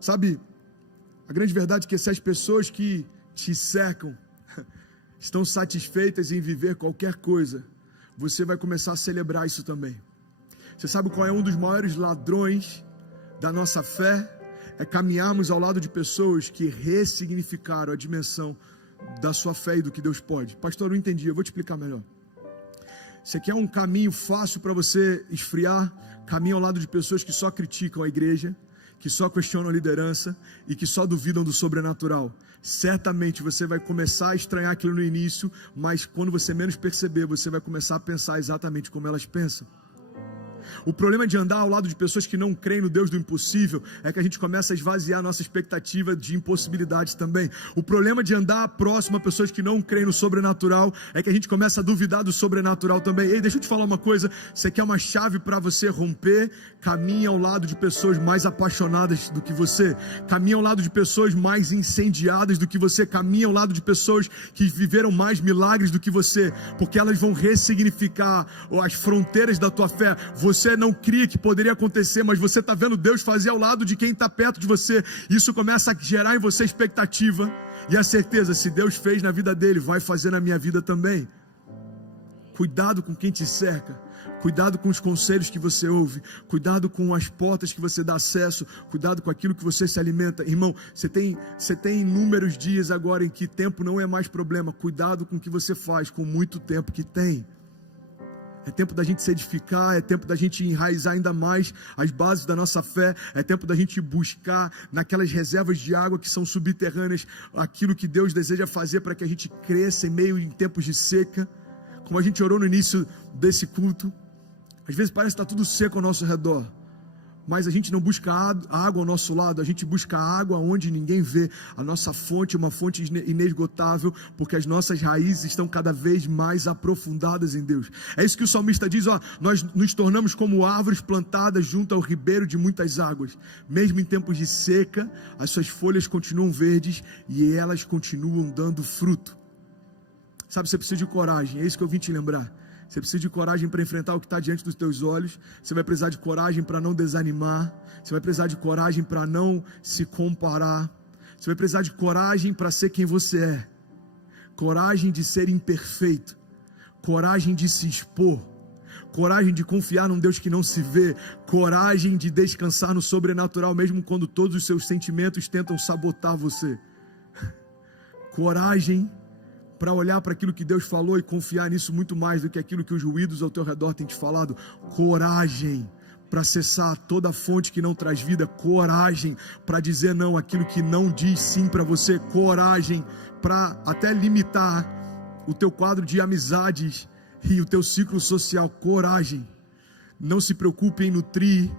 Sabe, a grande verdade é que se as pessoas que te cercam estão satisfeitas em viver qualquer coisa, você vai começar a celebrar isso também. Você sabe qual é um dos maiores ladrões da nossa fé? É caminharmos ao lado de pessoas que ressignificaram a dimensão da sua fé e do que Deus pode. Pastor, eu não entendi, eu vou te explicar melhor. Você quer um caminho fácil para você esfriar? Caminhe ao lado de pessoas que só criticam a igreja, que só questionam a liderança e que só duvidam do sobrenatural. Certamente você vai começar a estranhar aquilo no início, mas quando você menos perceber, você vai começar a pensar exatamente como elas pensam. O problema de andar ao lado de pessoas que não creem no Deus do impossível é que a gente começa a esvaziar a nossa expectativa de impossibilidades também. O problema de andar próximo a pessoas que não creem no sobrenatural é que a gente começa a duvidar do sobrenatural também. Ei, deixa eu te falar uma coisa, você quer uma chave para você romper? Caminhe ao lado de pessoas mais apaixonadas do que você, caminhe ao lado de pessoas mais incendiadas do que você, caminhe ao lado de pessoas que viveram mais milagres do que você, porque elas vão ressignificar as fronteiras da tua fé. Você não cria que poderia acontecer, mas você está vendo Deus fazer ao lado de quem está perto de você. Isso começa a gerar em você expectativa e a certeza, se Deus fez na vida dele, vai fazer na minha vida também. Cuidado com quem te cerca, cuidado com os conselhos que você ouve, cuidado com as portas que você dá acesso, cuidado com aquilo que você se alimenta. Irmão, você tem inúmeros dias agora em que tempo não é mais problema. Cuidado com o que você faz com muito tempo que tem. É tempo da gente se edificar, é tempo da gente enraizar ainda mais as bases da nossa fé, é tempo da gente buscar naquelas reservas de água que são subterrâneas aquilo que Deus deseja fazer para que a gente cresça em tempos de seca. Como a gente orou no início desse culto, às vezes parece que está tudo seco ao nosso redor, mas a gente não busca água ao nosso lado, a gente busca água onde ninguém vê. A nossa fonte é uma fonte inesgotável, porque as nossas raízes estão cada vez mais aprofundadas em Deus. É isso que o salmista diz, nós nos tornamos como árvores plantadas junto ao ribeiro de muitas águas. Mesmo em tempos de seca, as suas folhas continuam verdes e elas continuam dando fruto. Sabe, você precisa de coragem, é isso que eu vim te lembrar. Você precisa de coragem para enfrentar o que está diante dos teus olhos. Você vai precisar de coragem para não desanimar. Você vai precisar de coragem para não se comparar. Você vai precisar de coragem para ser quem você é. Coragem de ser imperfeito. Coragem de se expor. Coragem de confiar num Deus que não se vê. Coragem de descansar no sobrenatural, mesmo quando todos os seus sentimentos tentam sabotar você. Coragem para olhar para aquilo que Deus falou e confiar nisso muito mais do que aquilo que os ruídos ao teu redor têm te falado. Coragem para cessar toda fonte que não traz vida. Coragem para dizer não àquilo que não diz sim para você. Coragem para até limitar o teu quadro de amizades e o teu ciclo social. Coragem. Não se preocupe em nutrir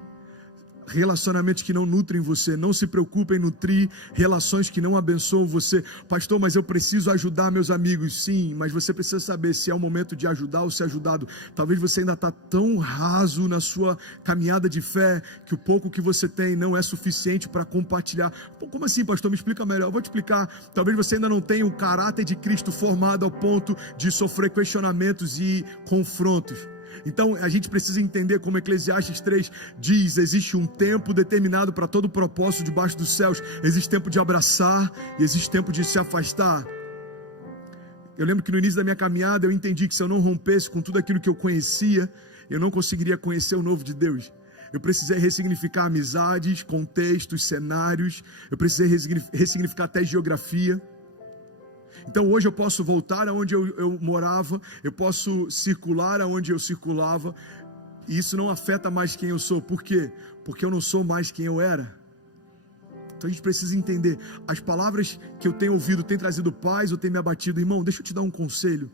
relacionamentos que não nutrem você. Não se preocupe em nutrir relações que não abençoam você. Pastor, mas eu preciso ajudar meus amigos. Sim, mas você precisa saber se é o momento de ajudar ou ser ajudado. Talvez você ainda está tão raso na sua caminhada de fé que o pouco que você tem não é suficiente para compartilhar. Pô, como assim, pastor? Me explica melhor. Eu vou te explicar. Talvez você ainda não tenha o caráter de Cristo formado ao ponto de sofrer questionamentos e confrontos. Então a gente precisa entender, como Eclesiastes 3 diz, existe um tempo determinado para todo propósito debaixo dos céus. Existe tempo de abraçar e existe tempo de se afastar. Eu lembro que no início da minha caminhada eu entendi que se eu não rompesse com tudo aquilo que eu conhecia, eu não conseguiria conhecer o novo de Deus. Eu precisei ressignificar amizades, contextos, cenários. Eu precisei ressignificar até geografia. Então hoje eu posso voltar aonde eu morava, eu posso circular aonde eu circulava, e isso não afeta mais quem eu sou. Por quê? Porque eu não sou mais quem eu era. Então a gente precisa entender, as palavras que eu tenho ouvido têm trazido paz ou têm me abatido? Irmão, deixa eu te dar um conselho.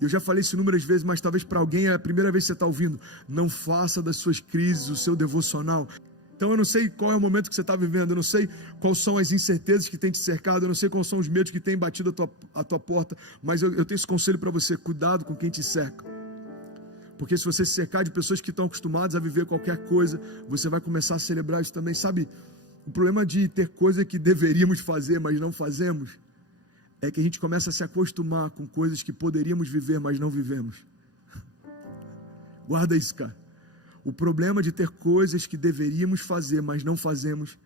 Eu já falei isso inúmeras vezes, mas talvez para alguém é a primeira vez que você está ouvindo. Não faça das suas crises o seu devocional. Então eu não sei qual é o momento que você está vivendo, eu não sei quais são as incertezas que têm te cercado, eu não sei quais são os medos que têm batido a tua porta, mas eu tenho esse conselho para você: cuidado com quem te cerca. Porque se você se cercar de pessoas que estão acostumadas a viver qualquer coisa, você vai começar a celebrar isso também. Sabe, o problema de ter coisa que deveríamos fazer, mas não fazemos, é que a gente começa a se acostumar com coisas que poderíamos viver, mas não vivemos. Guarda isso, cara. O problema de ter coisas que deveríamos fazer, mas não fazemos,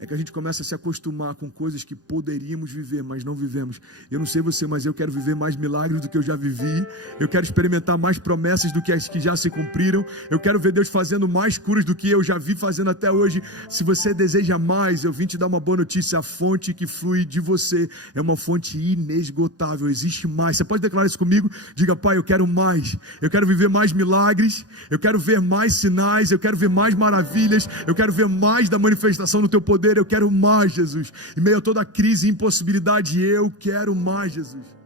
é que a gente começa a se acostumar com coisas que poderíamos viver, mas não vivemos. Eu não sei você, mas eu quero viver mais milagres do que eu já vivi. Eu quero experimentar mais promessas do que as que já se cumpriram. Eu quero ver Deus fazendo mais curas do que eu já vi fazendo até hoje. Se você deseja mais, eu vim te dar uma boa notícia. A fonte que flui de você é uma fonte inesgotável. Existe mais. Você pode declarar isso comigo? Diga: Pai, eu quero mais. Eu quero viver mais milagres. Eu quero ver mais sinais. Eu quero ver mais maravilhas. Eu quero ver mais da manifestação do teu poder. Eu quero mais, Jesus. Em meio a toda a crise e impossibilidade, eu quero mais, Jesus.